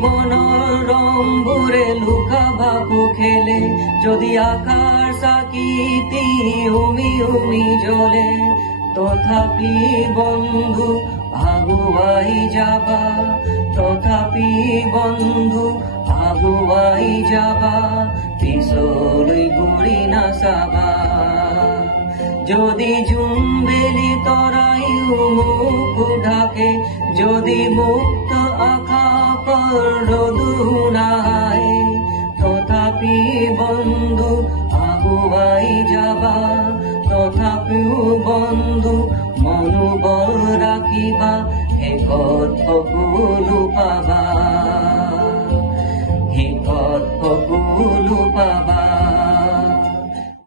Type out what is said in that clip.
জীৱনৰ ৰংবোৰে লুকাবা খেলে যদি আকাশ চাকিতি উমি উমি জ্বলে তথাপি বন্ধু আগুৱাই যাবা তথাপি বন্ধু আগুৱাই যাবা পিছলৈ ঘূৰি নাচাবা যদি জুমবেলি তৰাইও মুখ ঢাকে যদি মুক্ত আকাশৰ ৰ'দো নাহে তথাপি বন্ধু আগুৱাই যাবা তথাপিও বন্ধু মনোবল ৰাখিবা শেষত সকলো পাবা শেষত সকলো পাবা।